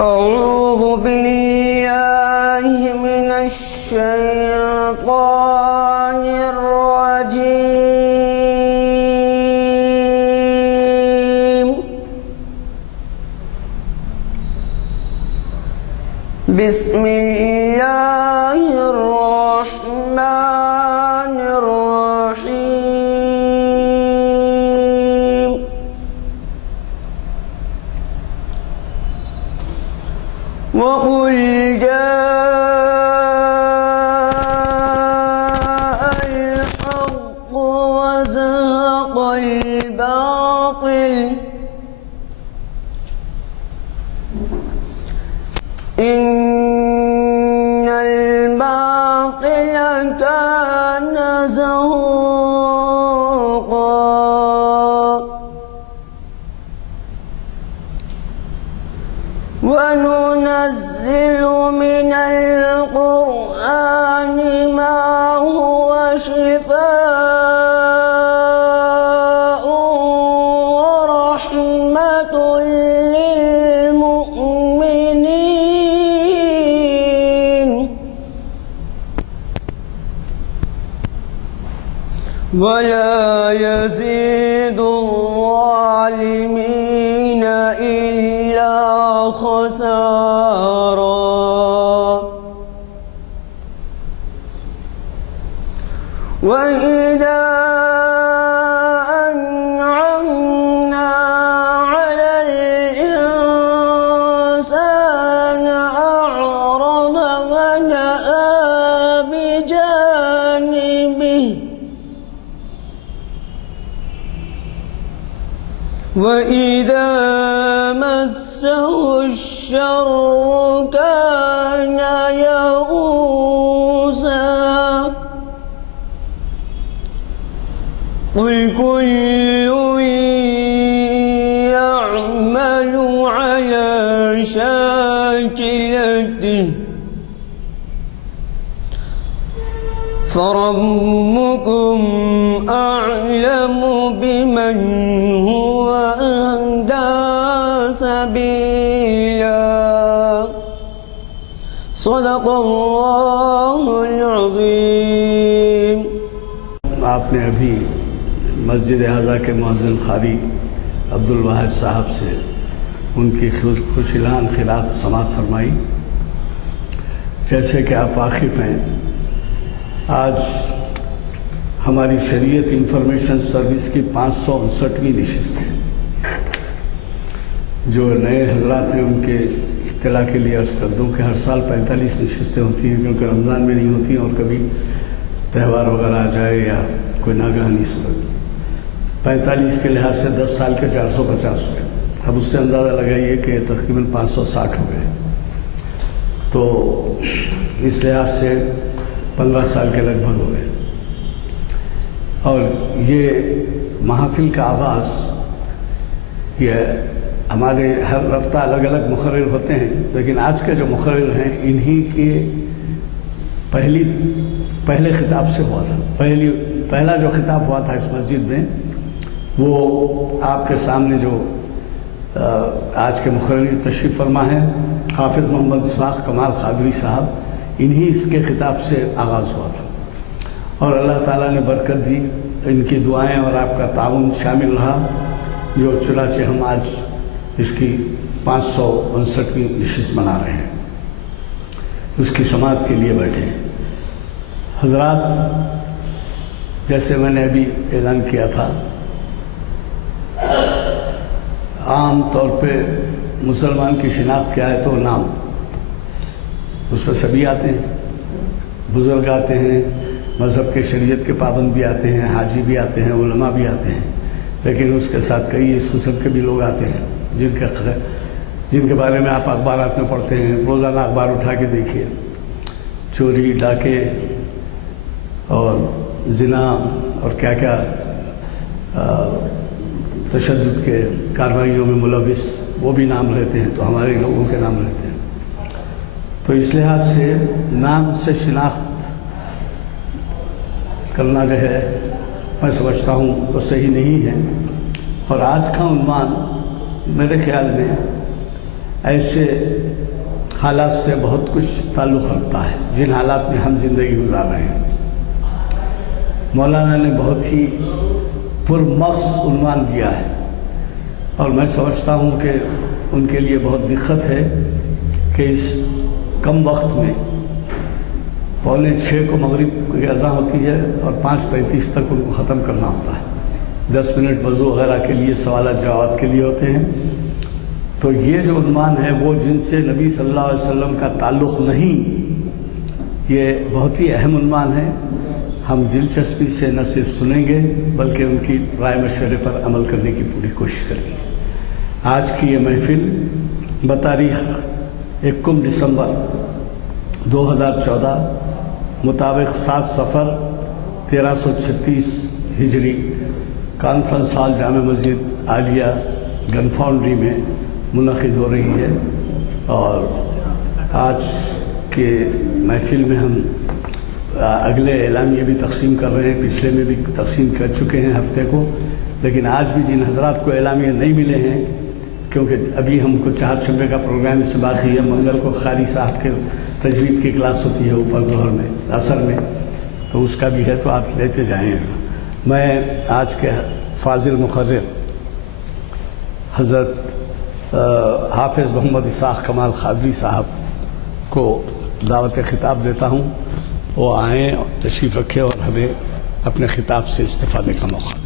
أعوذ بالله من الشيطان الرجيم. بسم الله الرحمن الرحيم. وقل جاء الحق وزهق الباطل إن الباطل كان زهوقا. وننزل من القرآن ما هو شفاء ورحمة للمؤمنين ولا يزيد الظالمين إلا خسارا. وإذا أنعمنا على الإنسان أعرض ونأى بجانبه وإذا مسه الشر كان يئوسا. قل كل يعمل على شاكلته فربكم أعلم بمن هو أهدى سبيلا. صدق اللہ العظیم. آپ نے ابھی مسجد اعظہ کے مؤذن قاری عبدالواحد صاحب سے ان کی خوش الحان خطاب سماعت فرمائی. جیسے کہ آپ واقف ہیں، آج ہماری شریعت انفارمیشن سروس کی 559ویں نشست ہے. جو نئے حضرات ہیں ان کے اطلاع کے لیے عرض کر دوں کہ ہر سال 45 نشستیں ہوتی ہیں، کیونکہ رمضان میں نہیں ہوتی ہیں اور کبھی تہوار وغیرہ آ جائے یا کوئی ناگہانی صورت. 45 کے لحاظ سے 10 سال کے 450 ہوئے. اب اس سے اندازہ لگائیے کہ تقریباً 560 ہو گئے. تو اس لحاظ سے 15 سال کے لگ بھگ ہو گئے. اور یہ محافل کا آغاز، یہ ہمارے ہر ہفتہ الگ الگ مقرر ہوتے ہیں، لیکن آج کے جو مقرر ہیں انہی کے پہلے خطاب سے ہوا تھا. پہلا جو خطاب ہوا تھا اس مسجد میں وہ آپ کے سامنے جو آج کے مقرر تشریف فرما ہے حافظ محمد اسحاق کمال قادری صاحب، انہی اس کے خطاب سے آغاز ہوا تھا. اور اللہ تعالیٰ نے برکت دی، ان کی دعائیں اور آپ کا تعاون شامل رہا، جو چنانچہ ہم آج اس کی 559ویں نشست منا رہے ہیں، اس کی سماعت کے لیے بیٹھے ہیں. حضرات، جیسے میں نے ابھی اعلان کیا تھا، عام طور پہ مسلمان کی شناخت کیا ہے تو نام، اس پہ سبھی آتے ہیں، بزرگ آتے ہیں، مذہب کے شریعت کے پابند بھی آتے ہیں، حاجی بھی آتے ہیں، علماء بھی آتے ہیں، لیکن اس کے ساتھ کئی اس قسم کے بھی لوگ آتے ہیں جن کے بارے میں آپ اخبارات میں پڑھتے ہیں. روزانہ اخبار اٹھا کے دیکھیے، چوری، ڈاکے اور زنا اور کیا کیا تشدد کے کارروائیوں میں ملوث وہ بھی نام رہتے ہیں، تو ہمارے لوگوں کے نام رہتے ہیں. تو اس لحاظ سے نام سے شناخت کرنا جو ہے میں سمجھتا ہوں وہ صحیح نہیں ہے. اور آج کا عنوان میرے خیال میں ایسے حالات سے بہت کچھ تعلق رکھتا ہے جن حالات میں ہم زندگی گزار رہے ہیں۔ مولانا نے بہت ہی پرمغز عنوان دیا ہے، اور میں سمجھتا ہوں کہ ان کے لیے بہت دقت ہے کہ اس کم وقت میں 5:45 کو مغرب کی اذان ہوتی ہے اور 5:35 تک ان کو ختم کرنا ہوتا ہے۔ 10 منٹ وضو وغیرہ کے لیے، سوالات جوابات کے لیے ہوتے ہیں۔ تو یہ جو عنوان ہے وہ جن سے نبی صلی اللہ علیہ وسلم کا تعلق نہیں، یہ بہت ہی اہم عنوان ہے۔ ہم دلچسپی سے نہ صرف سنیں گے بلکہ ان کی رائے مشورے پر عمل کرنے کی پوری کوشش کریں گے۔ آج کی یہ محفل بتاریخ 1 دسمبر 2014 مطابق 7 صفر 1336 ہجری کانفرنس ہال جامع مسجد عالیہ گن فاؤنڈری میں منعقد ہو رہی ہے، اور آج کے محفل میں ہم اگلے اعلامیے بھی تقسیم کر رہے ہیں، پچھلے میں بھی تقسیم کر چکے ہیں ہفتے کو، لیکن آج بھی جن حضرات کو اعلامیے نہیں ملے ہیں، کیونکہ ابھی ہم کو چہارشنبے کا پروگرام اس سے باقی ہے، منگل کو قاری صاحب کے تجوید کی کلاس ہوتی ہے اوپر ظہر میں عصر میں، تو اس کا بھی ہے، تو آپ لیتے جائیں۔ میں آج کے فاضل مقرر حضرت حافظ محمد اسحاق کمال قادری صاحب کو دعوت خطاب دیتا ہوں، وہ آئیں اور تشریف رکھیں اور ہمیں اپنے خطاب سے استفادے کا موقع دیں۔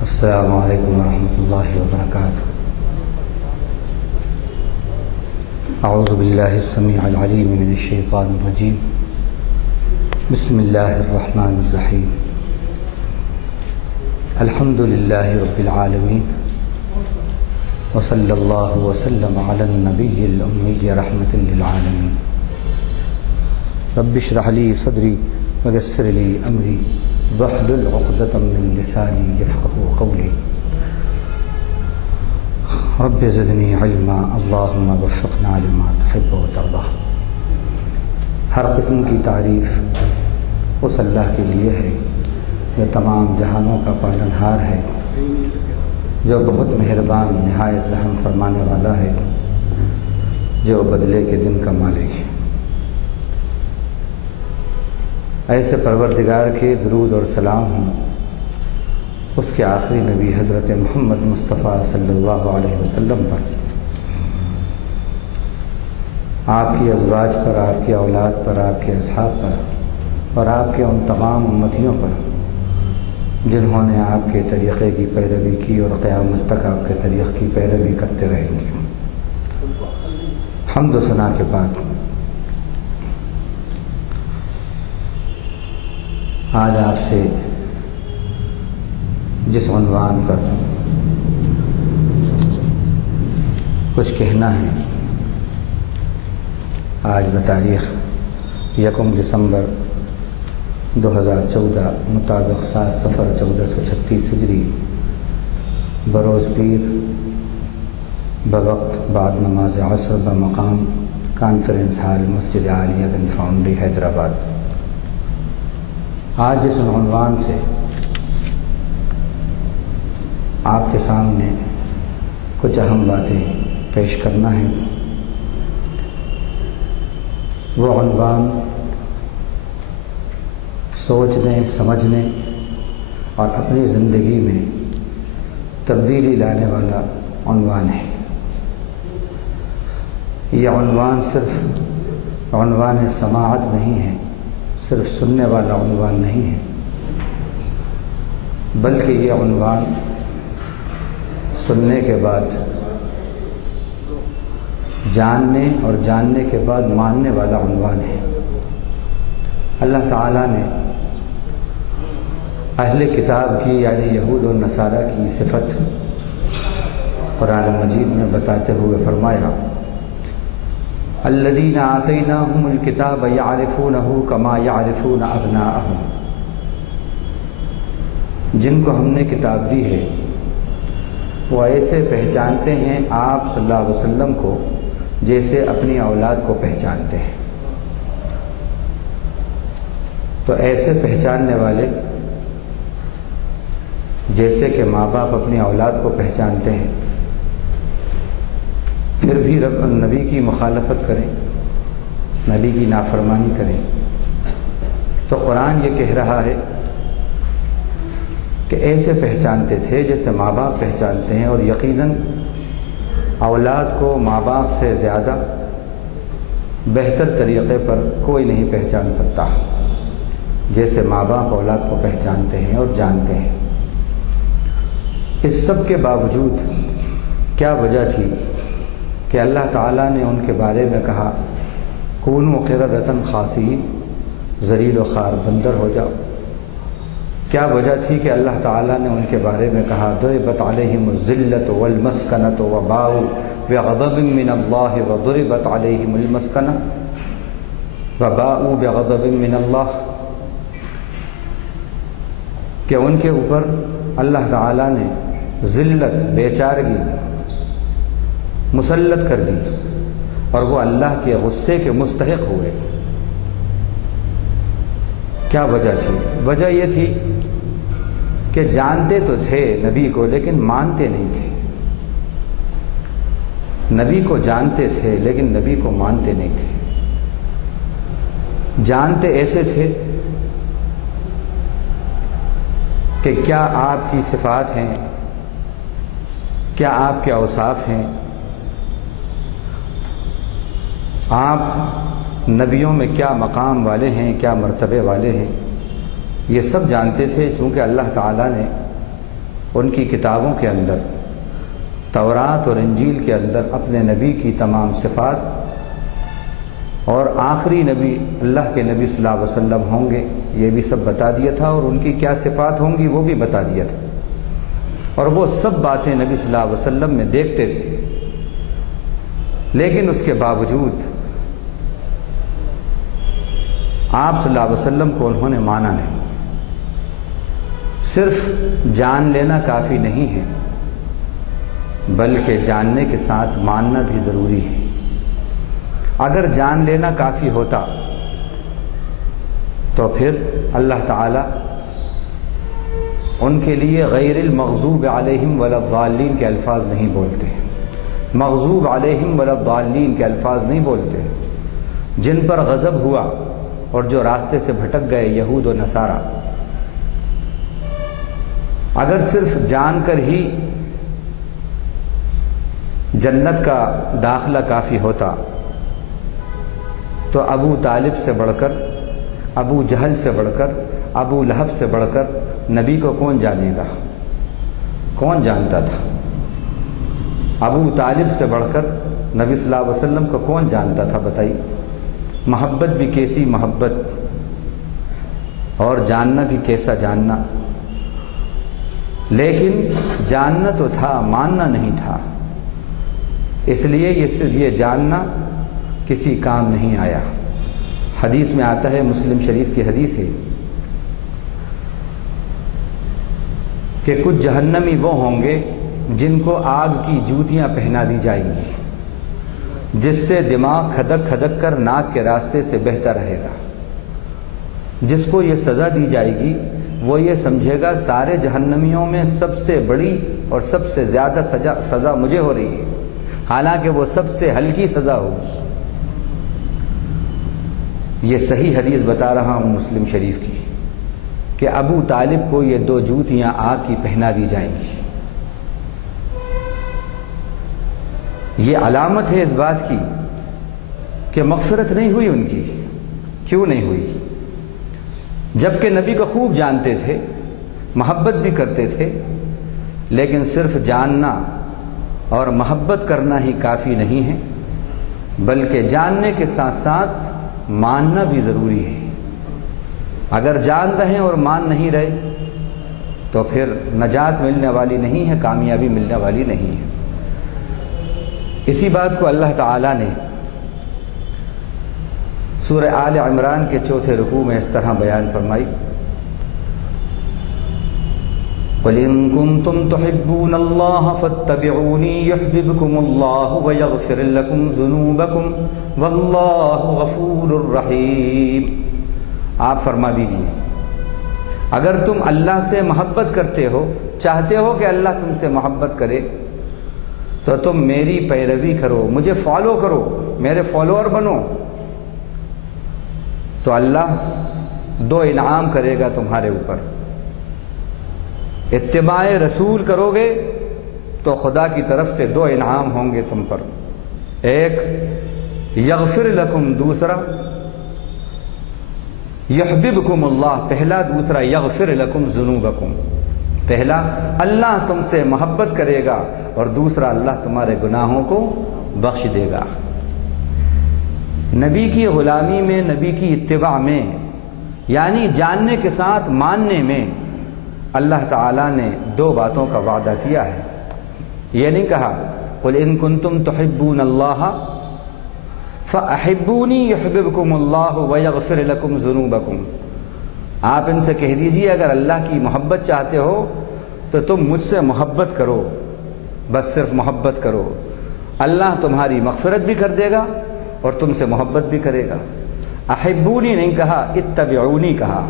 السلام علیکم ورحمۃ اللہ وبرکاتہ۔ اعوذ باللہ السمیع العلیم من الشیطان الرجیم، بسم اللہ الرحمن الرحیم، الحمد للہ رب العالمین، وصلی اللہ وسلم علی النبی الامی رحمۃ للعالمین، رب اشرح لی صدری ویسر لی امری واحلل عقدۃ من لسانی یفقہوا قولی، رب زدنی علما، اللہم وفقنا لما تحب وترضى۔ ہر قسم کی تعریف اس اللہ کے لیے ہے جو تمام جہانوں کا پالنہار ہے، جو بہت مہربان نہایت رحم فرمانے والا ہے، جو بدلے کے دن کا مالک ہے۔ ایسے پروردگار کے درود اور سلام ہوں اس کے آخری نبی حضرت محمد مصطفیٰ صلی اللہ علیہ وسلم پر، آپ کی ازواج پر، آپ کی اولاد پر، آپ کے اصحاب پر، اور آپ کے ان تمام امتیوں پر جنہوں نے آپ کے طریقے کی پیروی کی اور قیامت تک آپ کے طریقے کی پیروی کرتے رہیں گے۔ حمد و ثنا کے بعد آج آپ سے جس عنوان پر کچھ کہنا ہے، آج بتاریخ 1 دسمبر 2014 مطابق 7 صفر 1436 ہجری بروز پیر بوقت بعد نماز عصر بمقام کانفرنس ہال مسجد عالیہ گن فاؤنڈری حیدرآباد، آج جس عنوان سے آپ کے سامنے کچھ اہم باتیں پیش کرنا ہے، وہ عنوان سوچنے، سمجھنے اور اپنی زندگی میں تبدیلی لانے والا عنوان ہے۔ یہ عنوان صرف عنوان سماعت نہیں ہے، صرف سننے والا عنوان نہیں ہے، بلکہ یہ عنوان سننے کے بعد جاننے اور جاننے کے بعد ماننے والا عنوان ہے۔ اللہ تعالیٰ نے اہل کتاب کی یعنی یہود و نصارہ کی صفت قرآن مجید میں بتاتے ہوئے فرمایا، الذین آتیناہم الکتاب یعرفونہ کما یعرفون ابناءہم، جن کو ہم نے کتاب دی ہے وہ ایسے پہچانتے ہیں آپ صلی اللہ علیہ وسلم کو جیسے اپنی اولاد کو پہچانتے ہیں۔ تو ایسے پہچاننے والے جیسے کہ ماں باپ اپنی اولاد کو پہچانتے ہیں، پھر بھی نبی کی مخالفت کریں، نبی کی نافرمانی کریں، تو قرآن یہ کہہ رہا ہے کہ ایسے پہچانتے تھے جیسے ماں باپ پہچانتے ہیں، اور یقیناً اولاد کو ماں باپ سے زیادہ بہتر طریقے پر کوئی نہیں پہچان سکتا جیسے ماں باپ اولاد کو پہچانتے ہیں اور جانتے ہیں۔ اس سب کے باوجود کیا وجہ تھی کہ اللہ تعالیٰ نے ان کے بارے میں کہا کونوا قردۃ خاسئین، ذلیل و خوار بندر ہو جاؤ؟ کیا وجہ تھی کہ اللہ تعالیٰ نے ان کے بارے میں کہا ضربت علیہم الذلۃ والمسکنۃ وباؤوا بغضب من اللہ وضربت علیہم المسکنہ وباؤوا بغضب من اللہ، کہ ان کے اوپر اللہ تعالیٰ نے ذلت، بیچارگی مسلط کر دی اور وہ اللہ کے غصے کے مستحق ہوئے۔ کیا وجہ تھی؟ وجہ یہ تھی کہ جانتے تو تھے نبی کو لیکن مانتے نہیں تھے، نبی کو جانتے تھے لیکن نبی کو مانتے نہیں تھے۔ جانتے ایسے تھے کہ کیا آپ کی صفات ہیں، کیا آپ کے اوصاف ہیں، آپ نبیوں میں کیا مقام والے ہیں، کیا مرتبے والے ہیں، یہ سب جانتے تھے، چونکہ اللہ تعالیٰ نے ان کی کتابوں کے اندر، تورات اور انجیل کے اندر اپنے نبی کی تمام صفات اور آخری نبی اللہ کے نبی صلی اللہ علیہ وسلم ہوں گے یہ بھی سب بتا دیا تھا، اور ان کی کیا صفات ہوں گی وہ بھی بتا دیا تھا، اور وہ سب باتیں نبی صلی اللہ علیہ وسلم میں دیکھتے تھے۔ لیکن اس کے باوجود آپ صلی اللہ علیہ وسلم کو انہوں نے مانا نہیں۔ صرف جان لینا کافی نہیں ہے بلکہ جاننے کے ساتھ ماننا بھی ضروری ہے۔ اگر جان لینا کافی ہوتا تو پھر اللہ تعالیٰ ان کے لیے غیر المغضوب علیہم ولا الضالین کے الفاظ نہیں بولتے، مغضوب علیہم ولا الضالین کے الفاظ نہیں بولتے، جن پر غضب ہوا اور جو راستے سے بھٹک گئے یہود و نصارہ۔ اگر صرف جان کر ہی جنت کا داخلہ کافی ہوتا تو ابو طالب سے بڑھ کر، ابو جہل سے بڑھ کر، ابو لہب سے بڑھ کر نبی کو کون جانے گا؟ کون جانتا تھا؟ ابو طالب سے بڑھ کر نبی صلی اللہ علیہ وسلم کو کون جانتا تھا؟ بتائیے۔ محبت بھی کیسی محبت اور جاننا بھی کیسا جاننا، لیکن جاننا تو تھا، ماننا نہیں تھا، اس لیے یہ جاننا کسی کام نہیں آیا۔ حدیث میں آتا ہے، مسلم شریف کی حدیث ہے کہ کچھ جہنمی وہ ہوں گے جن کو آگ کی جوتیاں پہنا دی جائیں گی، جس سے دماغ کھدک کھدک کر ناک کے راستے سے بہتا رہے گا۔ جس کو یہ سزا دی جائے گی وہ یہ سمجھے گا سارے جہنمیوں میں سب سے بڑی اور سب سے زیادہ سزا مجھے ہو رہی ہے، حالانکہ وہ سب سے ہلکی سزا ہوگی۔ یہ صحیح حدیث بتا رہا ہوں مسلم شریف کی، کہ ابو طالب کو یہ 2 جوتیاں آگ کی پہنا دی جائیں گی۔ یہ علامت ہے اس بات کی کہ مغفرت نہیں ہوئی ان کی۔ کیوں نہیں ہوئی؟ جبکہ نبی کو خوب جانتے تھے، محبت بھی کرتے تھے، لیکن صرف جاننا اور محبت کرنا ہی کافی نہیں ہے، بلکہ جاننے کے ساتھ ساتھ ماننا بھی ضروری ہے۔ اگر جان رہے اور مان نہیں رہے تو پھر نجات ملنے والی نہیں ہے، کامیابی ملنے والی نہیں ہے۔ اسی بات کو اللہ تعالیٰ نے سورہ آل عمران کے 4 رکوع میں اس طرح بیان فرمائی، قُلْ إِن كُنتُمْ تُحِبُّونَ اللَّهَ فَاتَّبِعُونِي يُحْبِبْكُمُ اللَّهُ وَيَغْفِرْ لَكُمْ ذُنُوبَكُمْ وَاللَّهُ غَفُورٌ رَحِيمٌ۔ آپ فرما دیجئے اگر تم اللہ سے محبت کرتے ہو، چاہتے ہو کہ اللہ تم سے محبت کرے، تو تم میری پیروی کرو، مجھے فالو کرو، میرے فالوور بنو، تو اللہ 2 انعام کرے گا تمہارے اوپر۔ اتباع رسول کرو گے تو خدا کی طرف سے 2 انعام ہوں گے تم پر، ایک یغفر لکم، دوسرا یحببکم اللہ، پہلا، دوسرا یغفر لکم ذنوبکم۔ پہلا اللہ تم سے محبت کرے گا اور دوسرا اللہ تمہارے گناہوں کو بخش دے گا۔ نبی کی غلامی میں، نبی کی اتباع میں، یعنی جاننے کے ساتھ ماننے میں اللہ تعالیٰ نے 2 باتوں کا وعدہ کیا ہے۔ یہ نہیں کہا قل ان کنتم تحبون اللہ فاحبونی یحببکم اللہ ویغفر لکم ذنوبکم۔ آپ ان سے کہہ دیجئے اگر اللہ کی محبت چاہتے ہو تو تم مجھ سے محبت کرو، بس صرف محبت کرو، اللہ تمہاری مغفرت بھی کر دے گا اور تم سے محبت بھی کرے گا۔ احبونی نہیں کہا، اتبعونی کہا۔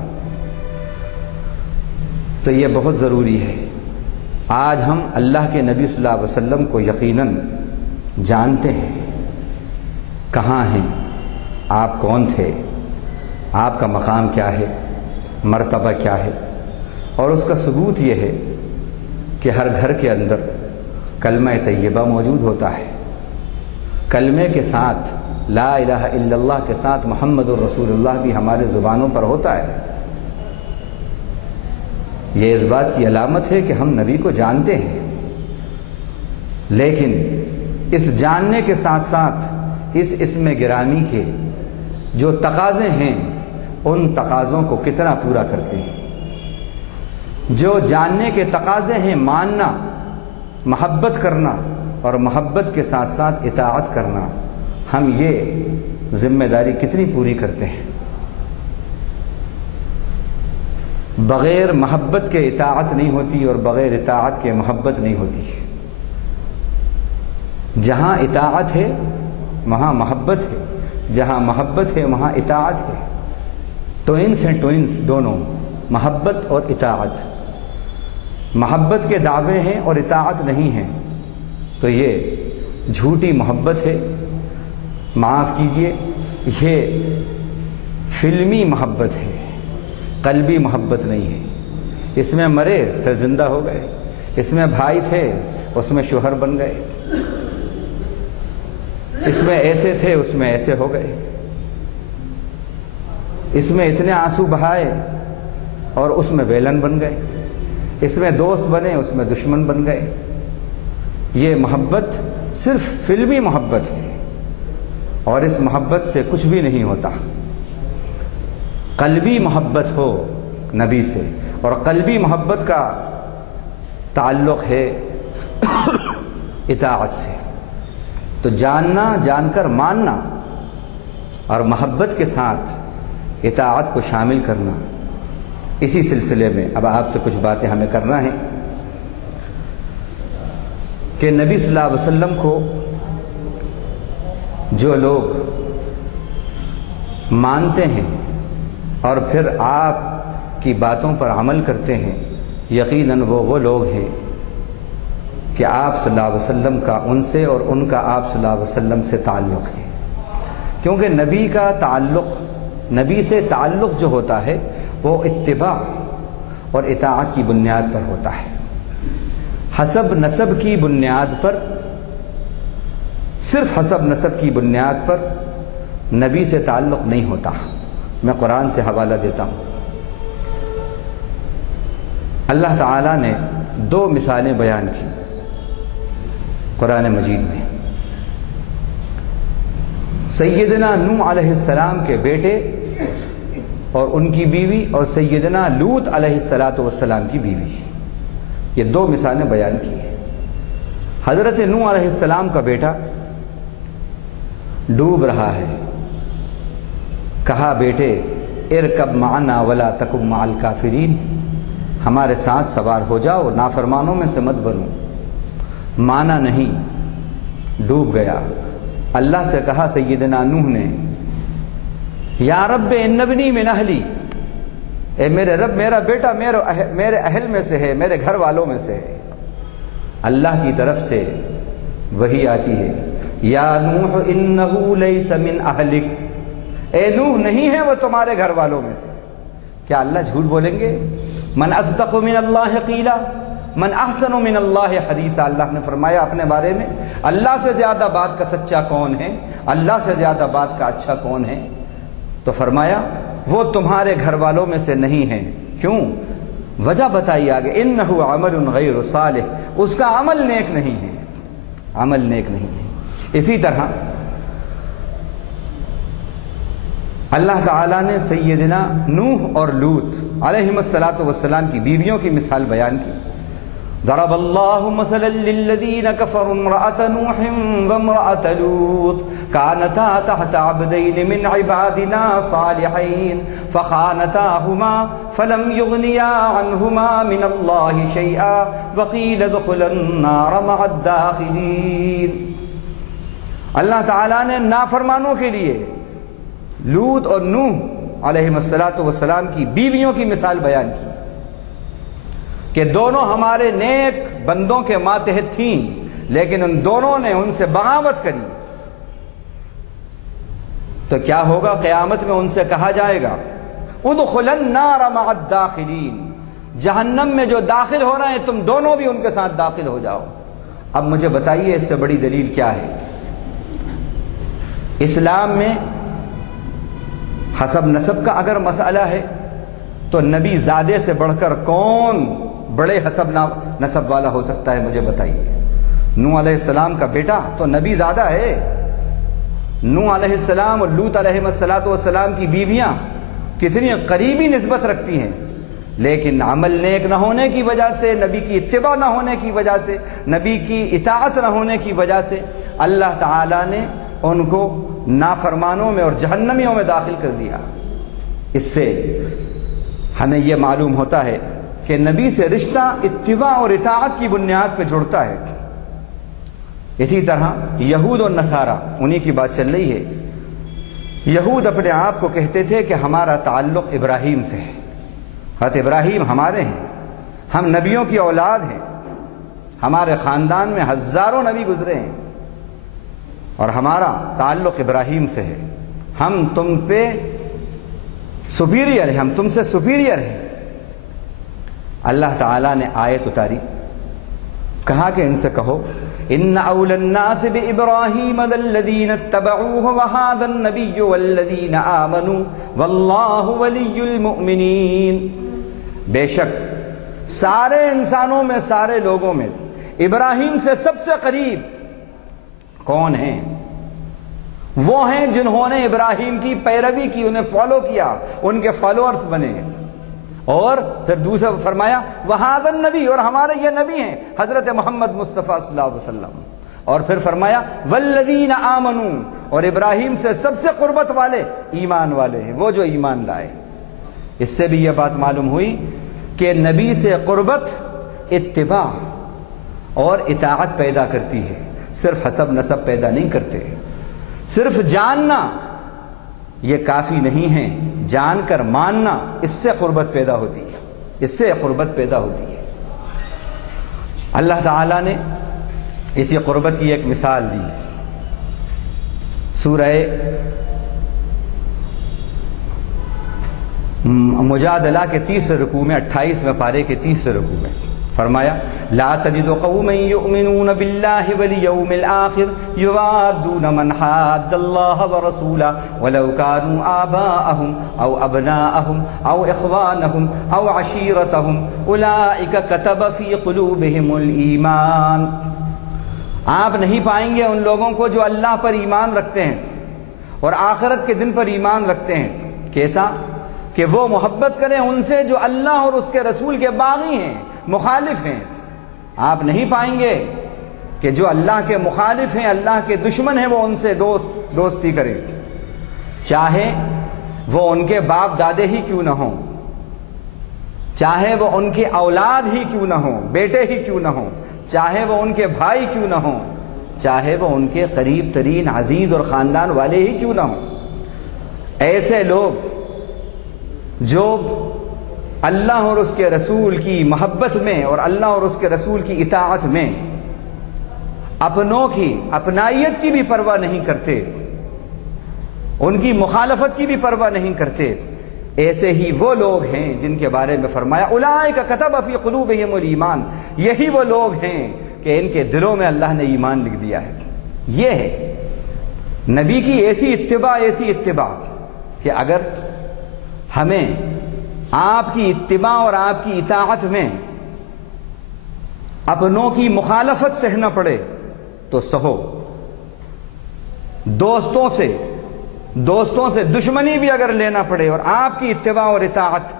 تو یہ بہت ضروری ہے۔ آج ہم اللہ کے نبی صلی اللہ علیہ وسلم کو یقیناً جانتے ہیں، کہاں ہیں آپ، کون تھے، آپ کا مقام کیا ہے، مرتبہ کیا ہے، اور اس کا ثبوت یہ ہے کہ ہر گھر کے اندر کلمہ طیبہ موجود ہوتا ہے، کلمے کے ساتھ لا الہ الا اللہ کے ساتھ محمد الرسول اللہ بھی ہمارے زبانوں پر ہوتا ہے۔ یہ اس بات کی علامت ہے کہ ہم نبی کو جانتے ہیں، لیکن اس جاننے کے ساتھ ساتھ اس اسم گرامی کے جو تقاضے ہیں ان تقاضوں کو کتنا پورا کرتے ہیں۔ جو جاننے کے تقاضے ہیں، ماننا، محبت کرنا اور محبت کے ساتھ ساتھ اطاعت کرنا، ہم یہ ذمہ داری کتنی پوری کرتے ہیں؟ بغیر محبت کے اطاعت نہیں ہوتی اور بغیر اطاعت کے محبت نہیں ہوتی۔ جہاں اطاعت ہے وہاں محبت ہے، جہاں محبت ہے وہاں اطاعت ہے۔ ٹوئنس ہیں، ٹوئنس دونوں، محبت اور اطاعت۔ محبت کے دعوے ہیں اور اطاعت نہیں ہیں تو یہ جھوٹی محبت ہے، معاف کیجئے، یہ فلمی محبت ہے، قلبی محبت نہیں ہے۔ اس میں مرے پھر زندہ ہو گئے، اس میں بھائی تھے اس میں شوہر بن گئے، اس میں ایسے تھے اس میں ایسے ہو گئے، اس میں اتنے آنسو بہائے اور اس میں بیلن بن گئے، اس میں دوست بنے اس میں دشمن بن گئے۔ یہ محبت صرف فلمی محبت ہے اور اس محبت سے کچھ بھی نہیں ہوتا۔ قلبی محبت ہو نبی سے، اور قلبی محبت کا تعلق ہے اطاعت سے۔ تو جاننا، جان کر ماننا اور محبت کے ساتھ اطاعت کو شامل کرنا، اسی سلسلے میں اب آپ سے کچھ باتیں ہمیں کرنا ہے کہ نبی صلی اللہ علیہ وسلم کو جو لوگ مانتے ہیں اور پھر آپ کی باتوں پر عمل کرتے ہیں، یقیناً وہ لوگ ہیں کہ آپ صلی اللہ علیہ وسلم کا ان سے اور ان کا آپ صلی اللہ علیہ وسلم سے تعلق ہے۔ کیونکہ نبی کا تعلق، نبی سے تعلق جو ہوتا ہے وہ اتباع اور اطاعت کی بنیاد پر ہوتا ہے۔ حسب نسب کی بنیاد پر، صرف حسب نسب کی بنیاد پر نبی سے تعلق نہیں ہوتا۔ میں قرآن سے حوالہ دیتا ہوں۔ اللہ تعالیٰ نے 2 مثالیں بیان کی قرآن مجید میں۔ سیدنا نوح علیہ السلام کے بیٹے اور ان کی بیوی، اور سیدنا لوط علیہ السلام کی بیوی، یہ 2 مثالیں بیان کی ہیں۔ حضرت نوح علیہ السلام کا بیٹا ڈوب رہا ہے، کہا بیٹے ارکب معنا ولا تکن مع الکافرین، ہمارے ساتھ سوار ہو جاؤ، نافرمانوں میں سے مت بنو۔ مانا نہیں، ڈوب گیا۔ اللہ سے کہا سیدنا نوح نے یا رب ان ابنی من اہلی، اے میرے رب میرا بیٹا میرے اہل میں سے ہے، میرے گھر والوں میں سے ہے۔ اللہ کی طرف سے وحی آتی ہے، یا نوح انہ لیس من اہلک، اے نوح نہیں ہے وہ تمہارے گھر والوں میں سے۔ کیا اللہ جھوٹ بولیں گے؟ من اصدق من اللہ قیلا من احسن من اللہ حدیثا، اللہ نے فرمایا اپنے بارے میں اللہ سے زیادہ بات کا سچا کون ہے، اللہ سے زیادہ بات کا اچھا کون ہے؟ تو فرمایا وہ تمہارے گھر والوں میں سے نہیں ہیں۔ کیوں؟ وجہ بتائی آگے، انہ عمل غیر صالح، اس کا عمل نیک نہیں ہے، عمل نیک نہیں ہے۔ اسی طرح اللہ تعالیٰ نے سیدنا نوح اور لوط علیہم السلام کی بیویوں کی مثال بیان کی۔ ضرب اللہ مثلا للذین کفروا امرأة نوح وامرأة لوط کانتا تحت عبدین من عبادنا صالحین فخانتاہما فلم یغنیا عنہما من اللہ شیئا وقیل ادخلا النار مع الداخلین۔ اللہ تعالیٰ نے نافرمانوں کے لیے لوط اور نوح علیہم السلام کی بیویوں کی مثال بیان کی کہ دونوں ہمارے نیک بندوں کے ماتحت تھیں، لیکن ان دونوں نے ان سے بغاوت کری۔ تو کیا ہوگا؟ قیامت میں ان سے کہا جائے گا ادخل النار مع الداخلین، جہنم میں جو داخل ہو رہے ہیں تم دونوں بھی ان کے ساتھ داخل ہو جاؤ۔ اب مجھے بتائیے اس سے بڑی دلیل کیا ہے؟ اسلام میں حسب نسب کا اگر مسئلہ ہے تو نبی زادے سے بڑھ کر کون بڑے حسب نسب والا ہو سکتا ہے؟ مجھے بتائیے۔ نوح علیہ السلام کا بیٹا تو نبی زادہ ہے۔ نوح علیہ السلام اور لوط علیہ السلام کی بیویاں کتنی قریبی نسبت رکھتی ہیں، لیکن عمل نیک نہ ہونے کی وجہ سے، نبی کی اتباع نہ ہونے کی وجہ سے، نبی کی اطاعت نہ ہونے کی وجہ سے اللہ تعالیٰ نے ان کو نافرمانوں میں اور جہنمیوں میں داخل کر دیا۔ اس سے ہمیں یہ معلوم ہوتا ہے کہ نبی سے رشتہ اتباع اور اطاعت کی بنیاد پہ جڑتا ہے۔ اسی طرح یہود اور نصارہ، انہی کی بات چل رہی ہے۔ یہود اپنے آپ کو کہتے تھے کہ ہمارا تعلق ابراہیم سے ہے، حضرت ابراہیم ہمارے ہیں، ہم نبیوں کی اولاد ہیں، ہمارے خاندان میں ہزاروں نبی گزرے ہیں اور ہمارا تعلق ابراہیم سے ہے، ہم تم پہ سپیریئر ہیں، ہم تم سے سپیریئر ہیں۔ اللہ تعالیٰ نے آیت اتاری، کہا کہ ان سے کہو ان اول الناس بابراہیم للذین اتبعوہ وہذا النبی والذین آمنوا واللہ ولی المؤمنین، بے شک سارے انسانوں میں، سارے لوگوں میں ابراہیم سے سب سے قریب کون ہیں؟ وہ ہیں جنہوں نے ابراہیم کی پیروی کی، انہیں فالو کیا، ان کے فالوورز بنے۔ اور پھر دوسرا فرمایا وہذا النبی، اور ہمارے یہ نبی ہیں حضرت محمد مصطفیٰ صلی اللہ علیہ وسلم۔ اور پھر فرمایا والذین آمنوا، اور ابراہیم سے سب سے قربت والے ایمان والے ہیں، وہ جو ایمان لائے۔ اس سے بھی یہ بات معلوم ہوئی کہ نبی سے قربت اتباع اور اطاعت پیدا کرتی ہے، صرف حسب نسب پیدا نہیں کرتے۔ صرف جاننا یہ کافی نہیں ہے، جان کر ماننا، اس سے قربت پیدا ہوتی ہے، اس سے قربت پیدا ہوتی ہے۔ اللہ تعالیٰ نے اسی قربت کی ایک مثال دی سورہ مجادلہ کے 30 رکوع میں، 28ویں پارے کے 30 رکوع میں فرمایا لا تجد قوما یؤمنون باللہ والیوم الآخر یوادون من حاد اللہ ورسولہ ولو کانوا آباءہم او ابناءہم او اخوانہم او عشیرتہم اولئک کتب فی قلوبہم الایمان۔ آپ نہیں پائیں گے ان لوگوں کو جو اللہ پر ایمان رکھتے ہیں اور آخرت کے دن پر ایمان رکھتے ہیں، کیسا کہ وہ محبت کریں ان سے جو اللہ اور اس کے رسول کے باغی ہیں، مخالف ہیں۔ آپ نہیں پائیں گے کہ جو اللہ کے مخالف ہیں، اللہ کے دشمن ہیں، وہ ان سے دوستی کریں، چاہے وہ ان کے باپ دادے ہی کیوں نہ ہوں، چاہے وہ ان کی اولاد ہی کیوں نہ ہوں، بیٹے ہی کیوں نہ ہوں، چاہے وہ ان کے بھائی کیوں نہ ہوں، چاہے وہ ان کے قریب ترین عزیز اور خاندان والے ہی کیوں نہ ہوں۔ ایسے لوگ جو اللہ اور اس کے رسول کی محبت میں اور اللہ اور اس کے رسول کی اطاعت میں اپنوں کی اپنائیت کی بھی پرواہ نہیں کرتے، ان کی مخالفت کی بھی پرواہ نہیں کرتے، ایسے ہی وہ لوگ ہیں جن کے بارے میں فرمایا اولئک کتب فی قلوبہم الایمان، یہی وہ لوگ ہیں کہ ان کے دلوں میں اللہ نے ایمان لکھ دیا ہے۔ یہ ہے نبی کی ایسی اتباع کہ اگر ہمیں آپ کی اتباع اور آپ کی اطاعت میں اپنوں کی مخالفت سہنا پڑے تو سہو، دوستوں سے دشمنی بھی اگر لینا پڑے اور آپ کی اتباع اور اطاعت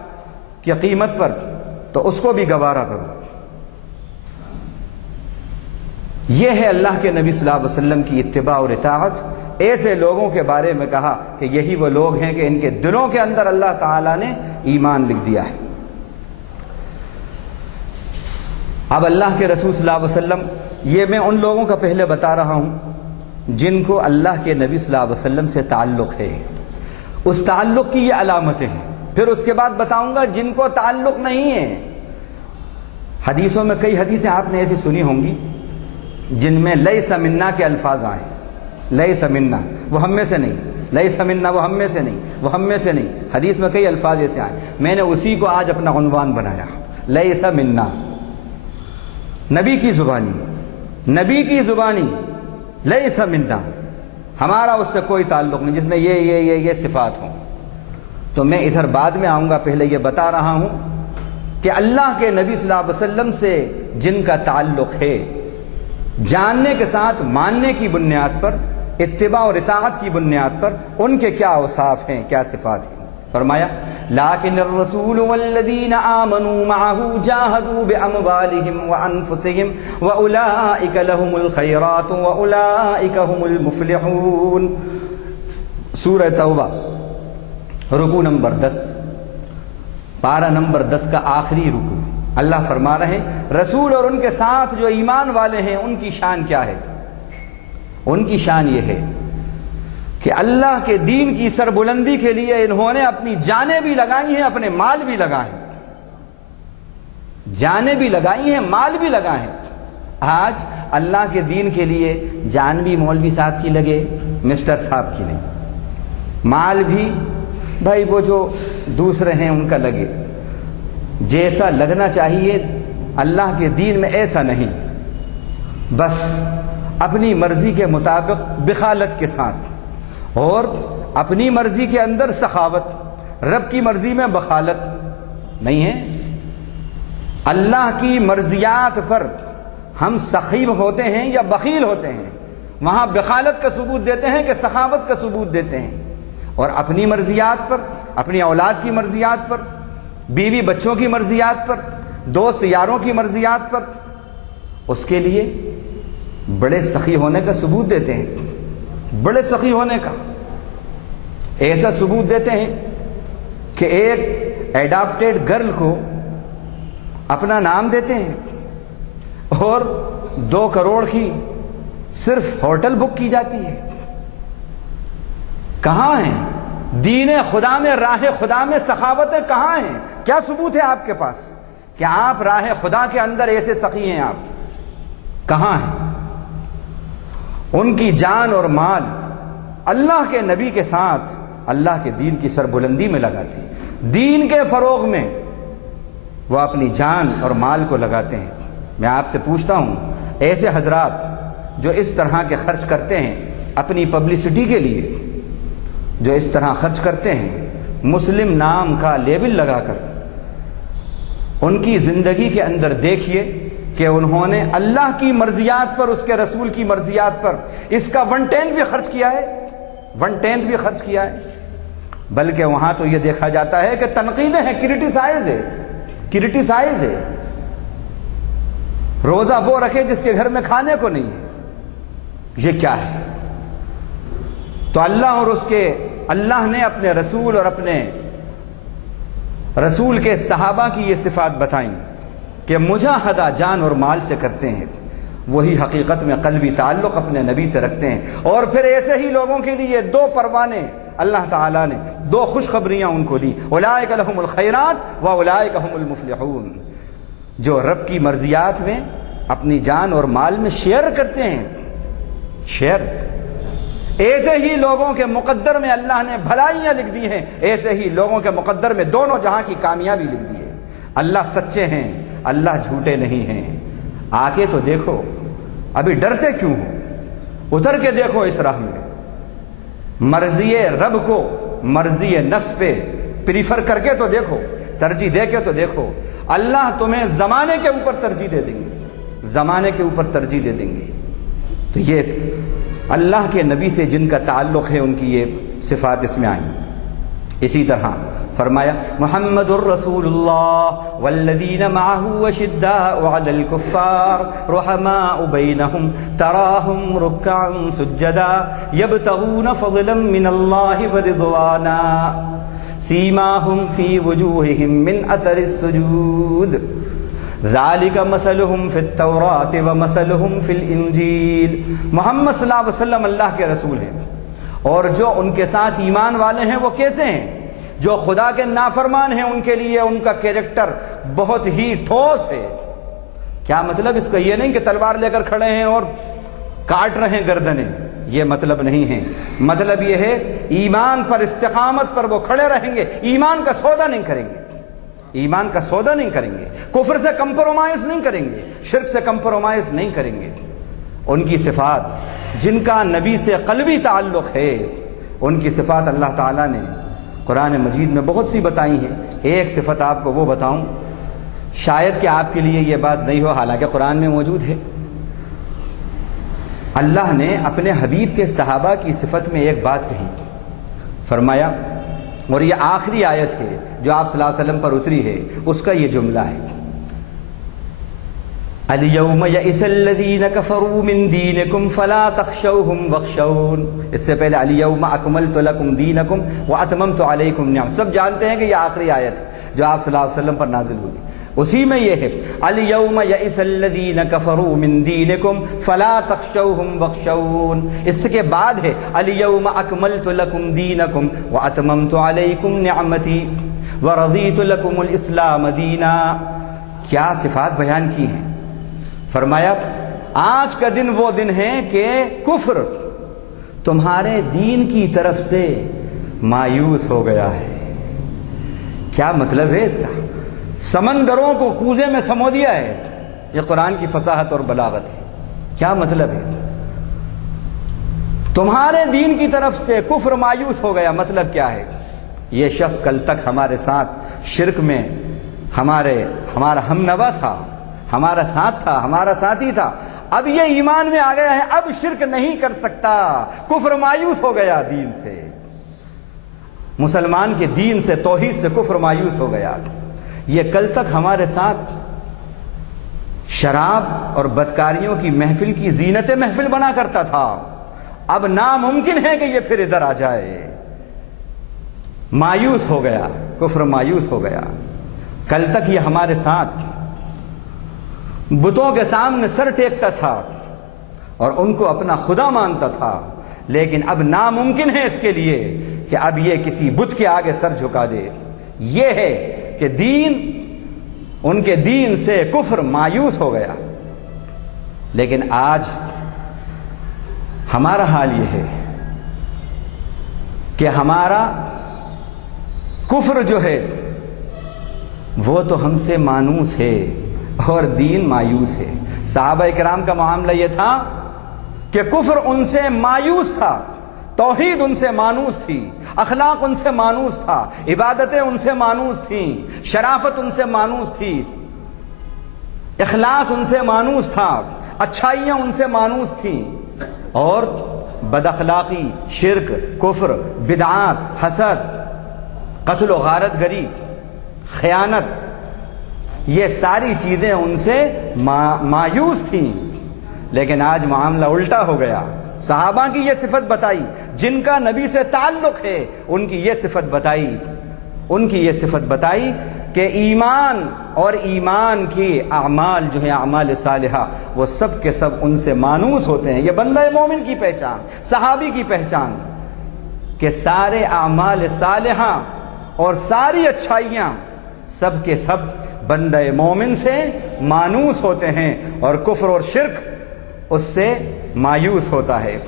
کی قیمت پر تو اس کو بھی گوارا کرو۔ یہ ہے اللہ کے نبی صلی اللہ علیہ وسلم کی اتباع اور اطاعت۔ ایسے لوگوں کے بارے میں کہا کہ یہی وہ لوگ ہیں کہ ان کے دلوں کے اندر اللہ تعالیٰ نے ایمان لکھ دیا ہے۔ اب اللہ کے رسول صلی اللہ علیہ وسلم، یہ میں ان لوگوں کا پہلے بتا رہا ہوں جن کو اللہ کے نبی صلی اللہ علیہ وسلم سے تعلق ہے، اس تعلق کی یہ علامتیں ہیں۔ پھر اس کے بعد بتاؤں گا جن کو تعلق نہیں ہے۔ حدیثوں میں کئی حدیثیں آپ نے ایسی سنی ہوں گی جن میں لیس منا کے الفاظ آئے، لیس منا وہ ہم میں سے نہیں، لیس منا وہ ہم میں سے نہیں، وہ ہم میں سے نہیں، حدیث میں کئی الفاظ ایسے آئے، میں نے اسی کو آج اپنا عنوان بنایا، لیس منا، نبی کی زبانی لیس منا، ہمارا اس سے کوئی تعلق نہیں جس میں یہ صفات ہوں۔ تو میں ادھر بعد میں آؤں گا، پہلے یہ بتا رہا ہوں کہ اللہ کے نبی صلی اللہ علیہ وسلم سے جن کا تعلق ہے، جاننے کے ساتھ ماننے کی بنیاد پر، اتباع اور اطاعت کی بنیاد پر ان کے کیا اوصاف ہیں، کیا صفات ہیں۔ فرمایا لیکن الرسول والذین آمنوا معه جاہدوا باموالہم وانفسہم واولئک لہم الخیرات واولئک هم المفلحون۔ سورہ توبہ رکوع نمبر 10، پارہ نمبر 10 کا آخری رکوع۔ اللہ فرما رہے ہیں رسول اور ان کے ساتھ جو ایمان والے ہیں ان کی شان کیا ہے؟ ان کی شان یہ ہے کہ اللہ کے دین کی سربلندی کے لیے انہوں نے اپنی جانیں بھی لگائی ہیں، اپنے مال بھی لگائے ہیں، جانیں بھی لگائی ہیں، مال بھی لگائے ہیں۔ آج اللہ کے دین کے لیے جان بھی مولوی صاحب کی لگے، مسٹر صاحب کی نہیں، مال بھی بھائی وہ جو دوسرے ہیں ان کا لگے، جیسا لگنا چاہیے اللہ کے دین میں ایسا نہیں، بس اپنی مرضی کے مطابق بخالت کے ساتھ اور اپنی مرضی کے اندر سخاوت، رب کی مرضی میں بخالت نہیں ہے۔ اللہ کی مرضیات پر ہم سخی ہوتے ہیں یا بخیل ہوتے ہیں، وہاں بخالت کا ثبوت دیتے ہیں کہ سخاوت کا ثبوت دیتے ہیں، اور اپنی مرضیات پر، اپنی اولاد کی مرضیات پر، بیوی بچوں کی مرضیات پر، دوست یاروں کی مرضیات پر، اس کے لیے بڑے سخی ہونے کا ثبوت دیتے ہیں، بڑے سخی ہونے کا ایسا ثبوت دیتے ہیں کہ ایک ایڈاپٹیڈ گرل کو اپنا نام دیتے ہیں اور 2 کروڑ کی صرف ہوٹل بک کی جاتی ہے۔ کہاں ہیں دین خدا میں، راہ خدا میں سخاوتیں کہاں ہیں؟ کیا ثبوت ہے آپ کے پاس کہ آپ راہ خدا کے اندر ایسے سخی ہیں؟ آپ کہاں ہیں؟ ان کی جان اور مال اللہ کے نبی کے ساتھ اللہ کے دین کی سربلندی میں لگاتے ہیں، دین کے فروغ میں وہ اپنی جان اور مال کو لگاتے ہیں۔ میں آپ سے پوچھتا ہوں، ایسے حضرات جو اس طرح کے خرچ کرتے ہیں اپنی پبلسٹی کے لیے، جو اس طرح خرچ کرتے ہیں مسلم نام کا لیبل لگا کر، ان کی زندگی کے اندر دیکھیے کہ انہوں نے اللہ کی مرضیات پر، اس کے رسول کی مرضیات پر اس کا 1/10 بھی خرچ کیا ہے، 1/10 بھی خرچ کیا ہے۔ بلکہ وہاں تو یہ دیکھا جاتا ہے کہ تنقیدیں ہیں، کرٹیسائز ہے۔ روزہ وہ رکھے جس کے گھر میں کھانے کو نہیں ہے، یہ کیا ہے؟ تو اللہ نے اپنے رسول اور اپنے رسول کے صحابہ کی یہ صفات بتائیں کہ مجاہدہ جان اور مال سے کرتے ہیں، وہی حقیقت میں قلبی تعلق اپنے نبی سے رکھتے ہیں۔ اور پھر ایسے ہی لوگوں کے لیے 2 پروانے اللہ تعالیٰ نے دو خوشخبریاں ان کو دی، اولئک لہم الخیرات و اولئک هم المفلحون، جو رب کی مرضیات میں اپنی جان اور مال میں شیئر کرتے ہیں، شیئر، ایسے ہی لوگوں کے مقدر میں اللہ نے بھلائیاں لکھ دی ہیں، ایسے ہی لوگوں کے مقدر میں دونوں جہاں کی کامیابی لکھ دی ہے۔ اللہ سچے ہیں، اللہ جھوٹے نہیں ہیں۔ آ کے تو دیکھو، ابھی ڈرتے کیوں ہو؟ اتر کے دیکھو اس راہ میں، مرضی رب کو مرضی نفس پہ پریفر کر کے تو دیکھو، ترجیح دے کے تو دیکھو، اللہ تمہیں زمانے کے اوپر ترجیح دے دیں گے، زمانے کے اوپر ترجیح دے دیں گے۔ تو یہ اللہ کے نبی سے جن کا تعلق ہے ان کی یہ صفات اس میں آئیں۔ اسی طرح فرمایا محمد الرسول اللہ والذین معه اشداء علی الکفار رحماء بینہم تراہم رکعا سجدا یبتغون فضلا من اللہ ورضوانا سیماہم فی وجوہہم من اثر السجود ذالک مثلہم فی التوراۃ ومثلہم فی الانجیل۔ محمد صلی اللہ علیہ وسلم اللہ کے رسول ہیں، اور جو ان کے ساتھ ایمان والے ہیں وہ کیسے ہیں؟ جو خدا کے نافرمان ہیں ان کے لیے ان کا کیریکٹر بہت ہی ٹھوس ہے۔ کیا مطلب اس کا یہ نہیں کہ تلوار لے کر کھڑے ہیں اور کاٹ رہے ہیں گردنیں، یہ مطلب نہیں ہے۔ مطلب یہ ہے ایمان پر، استقامت پر وہ کھڑے رہیں گے، ایمان کا سودا نہیں کریں گے، ایمان کا سودا نہیں کریں گے، کفر سے کمپرومائز نہیں کریں گے، شرک سے کمپرومائز نہیں کریں گے۔ ان کی صفات جن کا نبی سے قلبی تعلق ہے، ان کی صفات اللہ تعالیٰ نے قرآن مجید میں بہت سی بتائی ہیں۔ ایک صفت آپ کو وہ بتاؤں، شاید کہ آپ کے لیے یہ بات نہیں ہو، حالانکہ قرآن میں موجود ہے۔ اللہ نے اپنے حبیب کے صحابہ کی صفت میں ایک بات کہی، فرمایا، اور یہ آخری آیت ہے جو آپ صلی اللہ علیہ وسلم پر اتری ہے، اس کا یہ جملہ ہے، اليوم یئس الذین کفروا من دینکم فلا تخشوہم واخشون۔ اس سے پہلے اليوم اکملت لکم دینکم واتممت علیکم نعمتی۔ سب جانتے ہیں کہ یہ آخری آیت ہے جو آپ صلی اللہ علیہ وسلم پر نازل ہوئی، اسی میں یہ ہے اليوم یئس الذین کفروا من دینکم فلا تخشوہم واخشون۔ اس کے بعد ہے اليوم اکملت لکم دینکم واتممت علیکم نعمتی ورضیت لکم الاسلام دینا۔ کیا صفات بیان کی ہیں؟ فرمایا آج کا دن وہ دن ہے کہ کفر تمہارے دین کی طرف سے مایوس ہو گیا ہے۔ کیا مطلب ہے اس کا؟ سمندروں کو کوزے میں سمو دیا ہے۔ یہ قرآن کی فصاحت اور بلاغت ہے۔ کیا مطلب ہے؟ تمہارے دین کی طرف سے کفر مایوس ہو گیا، مطلب کیا ہے؟ یہ شخص کل تک ہمارے ساتھ شرک میں ہمارا ہمنوا تھا، ہمارا ساتھ تھا، ہمارا ساتھی تھا، اب یہ ایمان میں آ گیا ہے، اب شرک نہیں کر سکتا، کفر مایوس ہو گیا دین سے، مسلمان کے دین سے، توحید سے کفر مایوس ہو گیا۔ یہ کل تک ہمارے ساتھ شراب اور بدکاریوں کی محفل کی زینت محفل بنا کرتا تھا، اب ناممکن ہے کہ یہ پھر ادھر آ جائے، مایوس ہو گیا، کفر مایوس ہو گیا۔ کل تک یہ ہمارے ساتھ بتوں کے سامنے سر ٹیکتا تھا اور ان کو اپنا خدا مانتا تھا، لیکن اب ناممکن ہے اس کے لیے کہ اب یہ کسی بت کے آگے سر جھکا دے۔ یہ ہے کہ دین، ان کے دین سے کفر مایوس ہو گیا۔ لیکن آج ہمارا حال یہ ہے کہ ہمارا کفر جو ہے وہ تو ہم سے مانوس ہے اور دین مایوس ہے۔ صحابہ کرام کا معاملہ یہ تھا کہ کفر ان سے مایوس تھا، توحید ان سے مانوس تھی، اخلاق ان سے مانوس تھا، عبادتیں ان سے مانوس تھیں، شرافت ان سے مانوس تھی، اخلاص ان سے مانوس تھا، اچھائیاں ان سے مانوس تھیں، اور بد اخلاقی، شرک، کفر، بدعات، حسد، قتل و غارت گری، خیانت، یہ ساری چیزیں ان سے مایوس تھیں۔ لیکن آج معاملہ الٹا ہو گیا۔ صحابہ کی یہ صفت بتائی، جن کا نبی سے تعلق ہے ان کی یہ صفت بتائی، ان کی یہ صفت بتائی کہ ایمان اور ایمان کی اعمال جو ہیں اعمال صالحہ، وہ سب کے سب ان سے مانوس ہوتے ہیں۔ یہ بندہ مومن کی پہچان، صحابی کی پہچان۔ کہ سارے اعمال صالحہ اور ساری اچھائیاں سب کے سب بندہ مومن سے مانوس ہوتے ہیں اور کفر اور شرک اس سے مایوس ہوتا ہے۔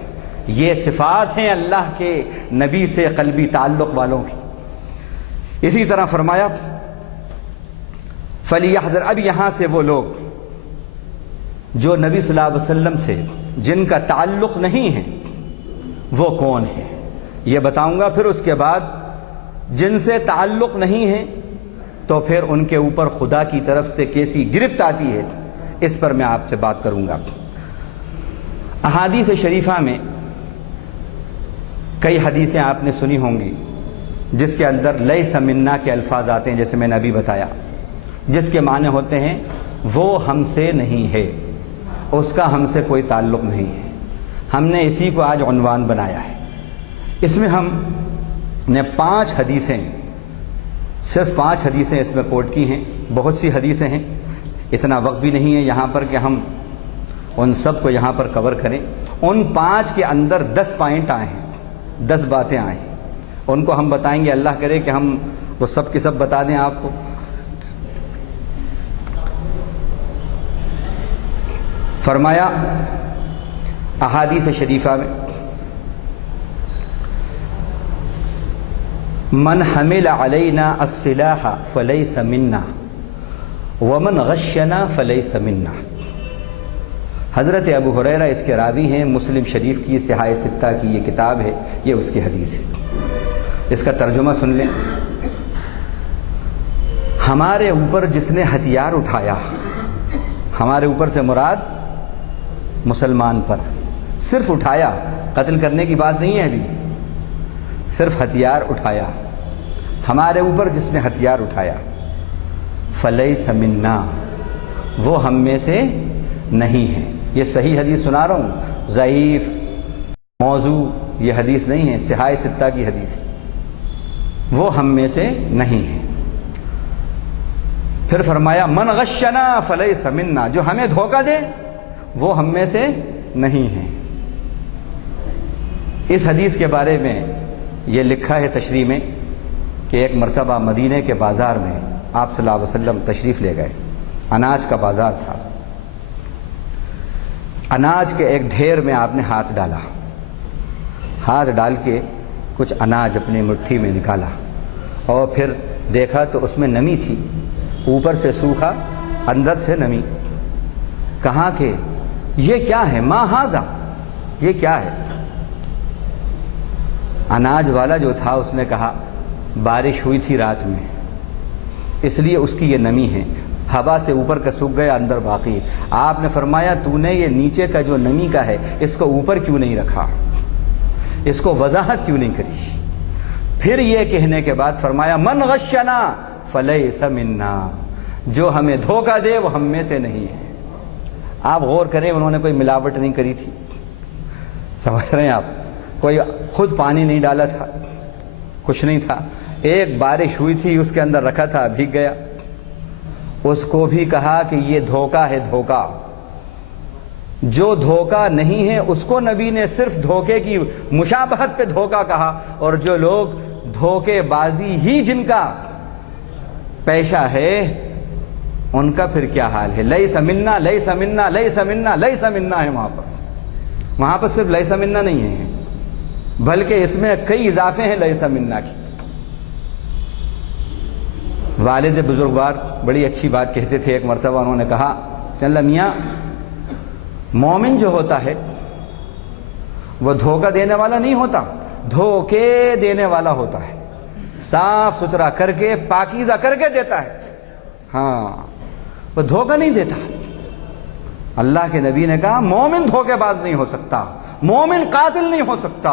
یہ صفات ہیں اللہ کے نبی سے قلبی تعلق والوں کی۔ اسی طرح فرمایا فَلْيَحْذَرْ، اب یہاں سے وہ لوگ جو نبی صلی اللہ علیہ وسلم سے جن کا تعلق نہیں ہے وہ کون ہے یہ بتاؤں گا، پھر اس کے بعد جن سے تعلق نہیں ہے تو پھر ان کے اوپر خدا کی طرف سے کیسی گرفت آتی ہے اس پر میں آپ سے بات کروں گا۔ احادیث شریفہ میں کئی حدیثیں آپ نے سنی ہوں گی جس کے اندر لیس منا کے الفاظ آتے ہیں، جیسے میں نے ابھی بتایا، جس کے معنی ہوتے ہیں وہ ہم سے نہیں ہے، اس کا ہم سے کوئی تعلق نہیں ہے۔ ہم نے اسی کو آج عنوان بنایا ہے۔ اس میں ہم نے 5 حدیثیں، صرف 5 حدیثیں اس میں کوٹ کی ہیں، بہت سی حدیثیں ہیں، اتنا وقت بھی نہیں ہے یہاں پر کہ ہم ان سب کو یہاں پر کور کریں۔ ان 5 کے اندر 10 پوائنٹ آئے ہیں، 10 باتیں آئیں، ان کو ہم بتائیں گے، اللہ کرے کہ ہم وہ سب کے سب بتا دیں آپ کو۔ فرمایا احادیث شریفہ میں من حمل علینا السلاح فلیس منا ومن غشنا فلیس منا۔ حضرت ابو ہریرہ اس کے راوی ہیں، مسلم شریف کی صحاح ستہ کی یہ کتاب ہے، یہ اس کی حدیث ہے۔ اس کا ترجمہ سن لیں۔ ہمارے اوپر جس نے ہتھیار اٹھایا، ہمارے اوپر سے مراد مسلمان پر صرف اٹھایا، قتل کرنے کی بات نہیں ہے، ابھی صرف ہتھیار اٹھایا، ہمارے اوپر جس نے ہتھیار اٹھایا فلیس منا، وہ ہم میں سے نہیں ہے۔ یہ صحیح حدیث سنا رہا ہوں، ضعیف موضوع یہ حدیث نہیں ہے، صحاح ستہ کی حدیث ہے، وہ ہم میں سے نہیں ہے۔ پھر فرمایا من غشنا فلیس منا، جو ہمیں دھوکہ دے وہ ہم میں سے نہیں ہے۔ اس حدیث کے بارے میں یہ لکھا ہے تشریح میں کہ ایک مرتبہ مدینے کے بازار میں آپ صلی اللہ علیہ وسلم تشریف لے گئے، اناج کا بازار تھا، اناج کے ایک ڈھیر میں آپ نے ہاتھ ڈالا، ہاتھ ڈال کے کچھ اناج اپنی مٹھی میں نکالا اور پھر دیکھا تو اس میں نمی تھی، اوپر سے سوکھا اندر سے نمی۔ کہا کہ یہ کیا ہے؟ ما ھذا، یہ کیا ہے؟ اناج والا جو تھا اس نے کہا بارش ہوئی تھی رات میں اس لیے اس کی یہ نمی ہے، ہوا سے اوپر کا سوکھ گیا اندر باقی۔ آپ نے فرمایا تو نے یہ نیچے کا جو نمی کا ہے اس کو اوپر کیوں نہیں رکھا، اس کو وضاحت کیوں نہیں کری؟ پھر یہ کہنے کے بعد فرمایا من غشنا فلیس منا، جو ہمیں دھوکہ دے وہ ہم میں سے نہیں ہے۔ آپ غور کریں، انہوں نے کوئی ملاوٹ نہیں کری تھی، سمجھ رہے ہیں آپ؟ کوئی خود پانی نہیں ڈالا تھا، کچھ نہیں تھا، ایک بارش ہوئی تھی اس کے اندر رکھا تھا، بھیگ گیا۔ اس کو بھی کہا کہ یہ دھوکہ ہے، دھوکہ۔ جو دھوکہ نہیں ہے اس کو نبی نے صرف دھوکے کی مشابہت پہ دھوکہ کہا، اور جو لوگ دھوکے بازی ہی جن کا پیشہ ہے ان کا پھر کیا حال ہے؟ لیس منا لیس منا لیس منا لیس منا ہے، وہاں پر صرف لیس منا نہیں ہے بلکہ اس میں کئی اضافے ہیں لیس منا کی۔ والد بزرگوار بڑی اچھی بات کہتے تھے، ایک مرتبہ انہوں نے کہا چل میاں، مومن جو ہوتا ہے وہ دھوکہ دینے والا نہیں ہوتا، دھوکے دینے والا ہوتا ہے، صاف ستھرا کر کے پاکیزہ کر کے دیتا ہے، ہاں وہ دھوکہ نہیں دیتا۔ اللہ کے نبی نے کہا مومن دھوکے باز نہیں ہو سکتا، مومن قاتل نہیں ہو سکتا،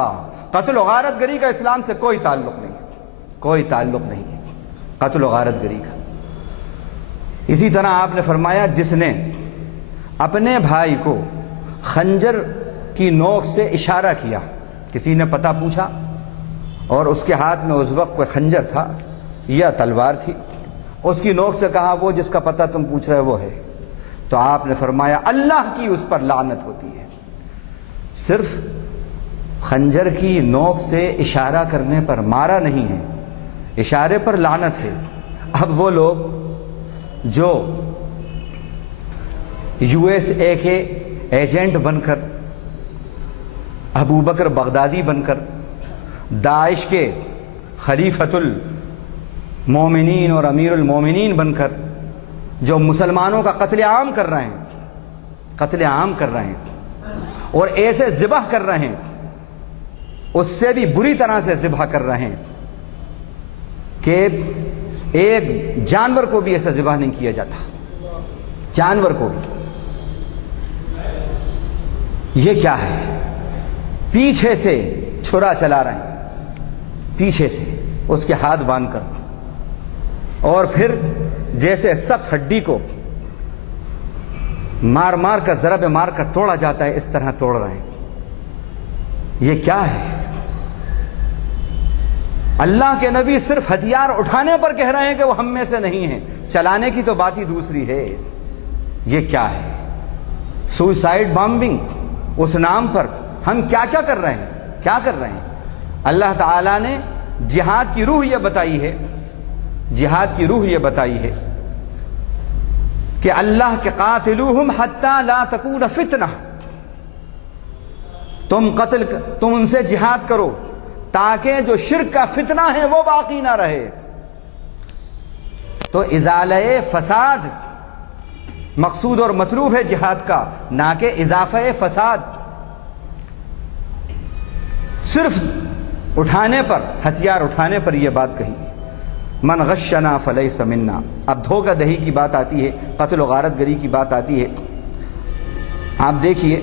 قتل و غارت گری کا اسلام سے کوئی تعلق نہیں ہے، کوئی تعلق نہیں ہے قتل و غارت گری کا۔ اسی طرح آپ نے فرمایا جس نے اپنے بھائی کو خنجر کی نوک سے اشارہ کیا، کسی نے پتہ پوچھا اور اس کے ہاتھ میں اس وقت کوئی خنجر تھا یا تلوار تھی، اس کی نوک سے کہا وہ جس کا پتہ تم پوچھ رہے وہ ہے، تو آپ نے فرمایا اللہ کی اس پر لعنت ہوتی ہے۔ صرف خنجر کی نوک سے اشارہ کرنے پر مارا نہیں ہے، اشارے پر لعنت ہے۔ اب وہ لوگ جو USA کے ایجنٹ بن کر، ابو بکر بغدادی بن کر، داعش کے خلیفۃ المومنین اور امیر المومنین بن کر جو مسلمانوں کا قتل عام کر رہے ہیں اور ایسے ذبح کر رہے ہیں، اس سے بھی بری طرح سے ذبح کر رہے ہیں کہ ایک جانور کو بھی ایسا ذبح نہیں کیا جاتا، جانور کو بھی۔ یہ کیا ہے؟ پیچھے سے چھرا چلا رہے ہیں، پیچھے سے اس کے ہاتھ باندھ کر، اور پھر جیسے سخت ہڈی کو مار مار کر، ضرب مار کر توڑا جاتا ہے، اس طرح توڑ رہے ہیں۔ یہ کیا ہے؟ اللہ کے نبی صرف ہتھیار اٹھانے پر کہہ رہے ہیں کہ وہ ہم میں سے نہیں ہیں، چلانے کی تو بات ہی دوسری ہے۔ یہ کیا ہے؟ سوسائڈ بامبنگ، اس نام پر ہم کیا کیا کر رہے ہیں، کیا کر رہے ہیں؟ اللہ تعالیٰ نے جہاد کی روح یہ بتائی ہے، جہاد کی روح یہ بتائی ہے کہ اللہ کے قاتلوہم حتی لا تکون فتنہ، تم ان سے جہاد کرو تاکہ جو شرک کا فتنہ ہے وہ باقی نہ رہے۔ تو ازالہ فساد مقصود اور مطلوب ہے جہاد کا، نہ کہ اضافہ فساد۔ صرف اٹھانے پر، ہتھیار اٹھانے پر یہ بات کہی۔ من غشنا فلیس منا۔ اب دھوکہ دہی کی بات آتی ہے، قتل و غارت گری کی بات آتی ہے۔ آپ دیکھیے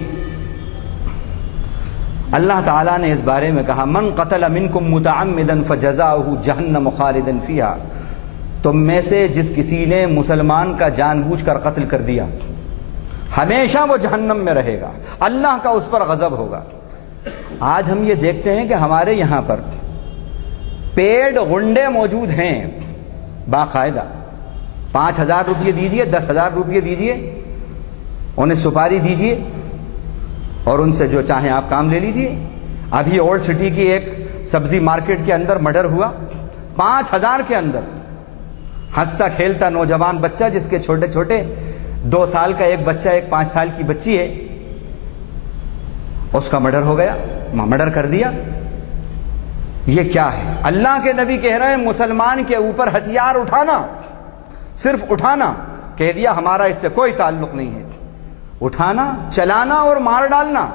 اللہ تعالیٰ نے اس بارے میں کہا من قتل منکم متعمدا فجزاؤہ جہنم خالدا فیہا، تم میں سے جس کسی نے مسلمان کا جان بوجھ کر قتل کر دیا ہمیشہ وہ جہنم میں رہے گا، اللہ کا اس پر غضب ہوگا۔ آج ہم یہ دیکھتے ہیں کہ ہمارے یہاں پر پیڈ غنڈے موجود ہیں باقاعدہ، 5,000 روپیے دیجئے، 10,000 روپیے دیجئے، انہیں سپاری دیجئے اور ان سے جو چاہیں آپ کام لے لیجئے۔ ابھی اولڈ سٹی کی ایک سبزی مارکیٹ کے اندر مرڈر ہوا، 5,000 کے اندر، ہنستا کھیلتا نوجوان بچہ جس کے چھوٹے چھوٹے 2 سال کا ایک بچہ، ایک 5 سال کی بچی ہے، اس کا مرڈر ہو گیا، مرڈر کر دیا۔ یہ کیا ہے؟ اللہ کے نبی کہہ رہے ہیں مسلمان کے اوپر ہتھیار اٹھانا، صرف اٹھانا، کہہ دیا ہمارا اس سے کوئی تعلق نہیں ہے، اٹھانا، چلانا اور مار ڈالنا،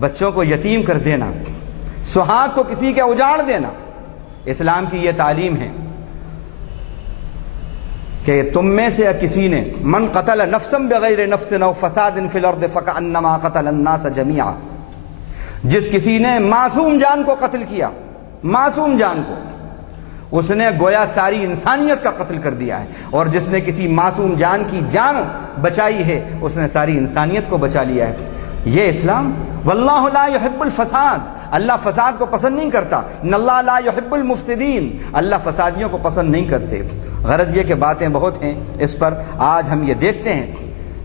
بچوں کو یتیم کر دینا، سہاگ کو کسی کے اجاڑ دینا، اسلام کی یہ تعلیم ہے کہ تم میں سے کسی نے من قتل نفسا بغیر نفس او فساد فی الارض فکأنما قتل الناس جميعا، جس کسی نے معصوم جان کو قتل کیا، معصوم جان کو، اس نے گویا ساری انسانیت کا قتل کر دیا ہے، اور جس نے کسی معصوم جان کی جان بچائی ہے اس نے ساری انسانیت کو بچا لیا ہے۔ یہ اسلام۔ واللہ لا يحب الفساد، اللہ فساد کو پسند نہیں کرتا۔ ان اللہ لا يحب المفسدین، اللہ فسادیوں کو پسند نہیں کرتے۔ غرض یہ کہ باتیں بہت ہیں اس پر۔ آج ہم یہ دیکھتے ہیں